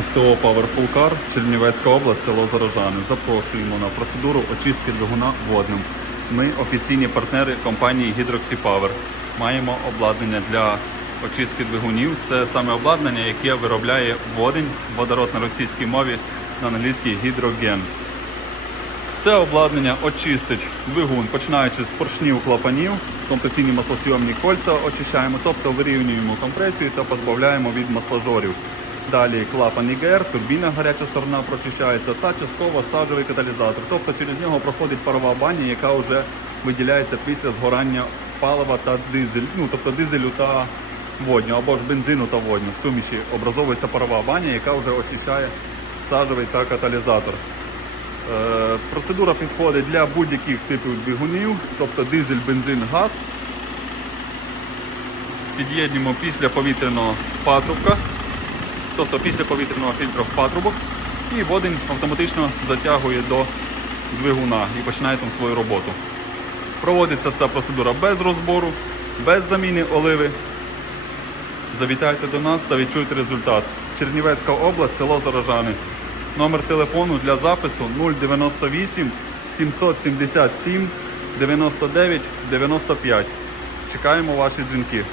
СТО Powerful Car, Чернівецька область, село Зарожани. Запрошуємо на процедуру очистки двигуна водним. Ми офіційні партнери компанії Hydroxy Power. Маємо обладнання для очистки двигунів. Це саме обладнання, яке виробляє водень, водород на російській мові, на англійській гідроген. Це обладнання очистить двигун, починаючи з поршнів клапанів, компресійні маслосйомні кольця очищаємо, тобто вирівнюємо компресію та позбавляємо від масложорів. Далі клапан ІГР, турбіна гаряча сторона прочищається та частково саджовий каталізатор. Тобто через нього проходить парова баня, яка вже виділяється після згорання палива та дизель, ну тобто дизелю та водню або ж бензину та водню. В суміші образовується парова баня, яка вже очищає саджовий та каталізатор. Е, Процедура підходить для будь-яких типів двигунів, тобто дизель, бензин, газ. Під'єднуємо після повітряного патрубка, тобто після повітряного фільтра в патрубок, і водень автоматично затягує до двигуна і починає там свою роботу. Проводиться ця процедура без розбору, без заміни оливи. Завітайте до нас та відчуйте результат. Чернівецька область, село Зарожани. Номер телефону для запису 098 777 99 95. Чекаємо ваші дзвінки.